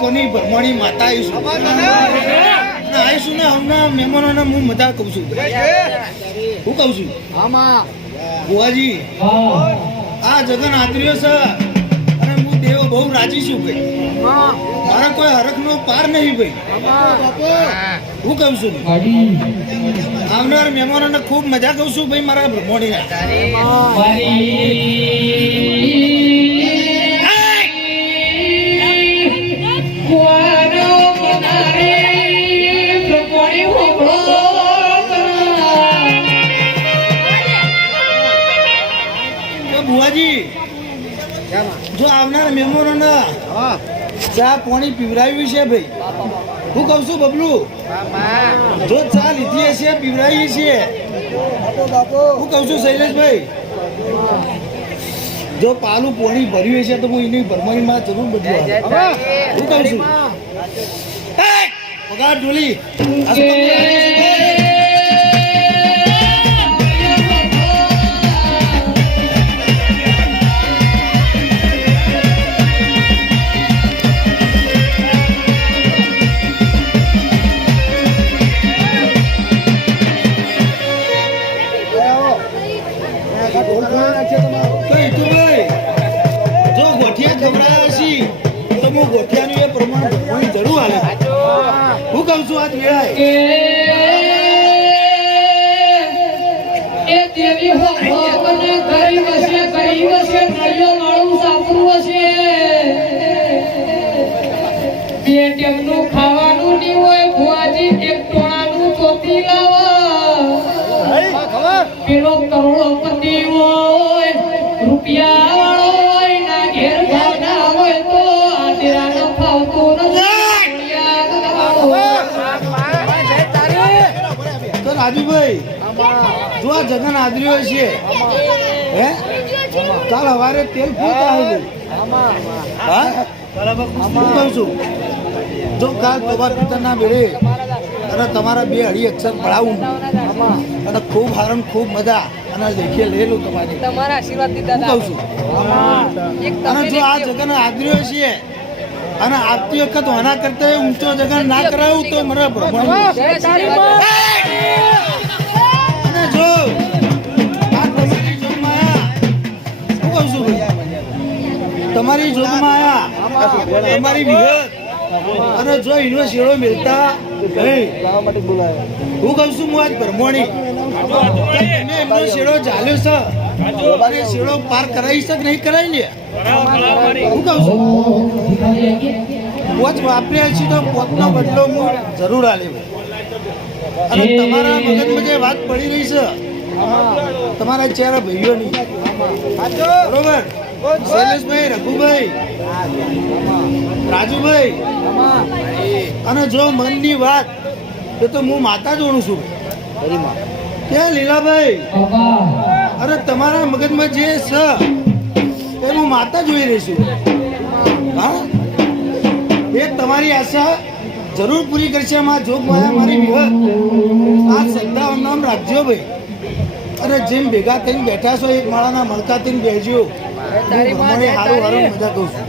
કોની ભરમણી માતા આવીશું ને હમણાં મહેમાનોને હું મજા કહું છું. હું કહું છું બુઆજી આ જગન આદર્યો છે અને હું દેવો બહુ રાજી છું ભાઈ. મારા કોઈ હરખ નો પાર નહીં ભાઈ. હું કહું છું આવનાર મહેમાનોને ખૂબ મજા કહું છું ભાઈ મારા ભરમણી. જો આવનાર મહેમાનોને ચા પાણી પીવડાવ્યું છે ભાઈ. હું કઉ છું બબલુ જો ચા લીધી હશે પીવડાવી છે. હું કઉ છું શૈલેષભાઈ જો પાલું પાણી ભર્યું છે તો હું એની ભરમાણીમાં જરૂર બધું. હું કઉ છું પગાર ઢોલી ગોઠિયાનું એ પ્રમાણ જરૂર હાલે. હું કહું છું આજ વેળાએ એ દેવી હો ભગવાને કરી વસે નળિયો માળું સાપરું હશે. બે ટેમનું ખાવાનું નહીં હોય ભુવાજી એક ટોણાનું ચોથી લાવા. પેલો કરોડોપતિ હોય રૂપિયા વાળો હોય ના ઘેર ઘરના હોય તો રાજુભાઈ જો આ જગન આદર્યો છે હે કાલ સવારે તેલ પૂરતા આવી કહું છું જો કાલ તમારા પિતાના બેડે અને તમારા બે અઢી અક્ષર પડાવું અને ખૂબ હારણ ખૂબ મજા અને લેખે લેલું તમારા આશીર્વાદ કહું છું. અને જો આ જગન આદર્યો છે અને આવતી વખત હોના કરતા ઊંચો જગન ના કરાવું તો મને ભ્રમણ. અને જો તમારી જોગમાં આયા તમારી વિગત અને જો એનો શેડો મિલતા હું કહું છું હું આજ ભ્રમણી એમનો શેડો ચાલ્યો છે શેડો પાર કરાવી છે કે નહીં કરાવી લે. હું કહું છું પોચ વાપર્યા છીએ તો પોતનો બદલો હું જરૂર આલે. અને તમારા મગજમાં જે વાત પડી રહી છે તમારા ચહેરા ભાઈઓની બરોબર શૈલેષભાઈ રઘુભાઈ રાજુભાઈ અને જો મનની વાત એ તો હું માતા જોડું છું. ક્યાં લીલાભાઈ અરે તમારા મગજમાં જે છે એ હું માતા જોઈ રહી છું. હા એ તમારી આશા જરૂર પૂરી કરશે. માં જોગ મારી વિહત આ શ્રદ્ધા નામ રાખજો ભાઈ. અને જેમ ભેગા થઈને બેઠા છો એક માળાના મળતા થઈને બેસજો. મને હારું હારું મજા કહું છું.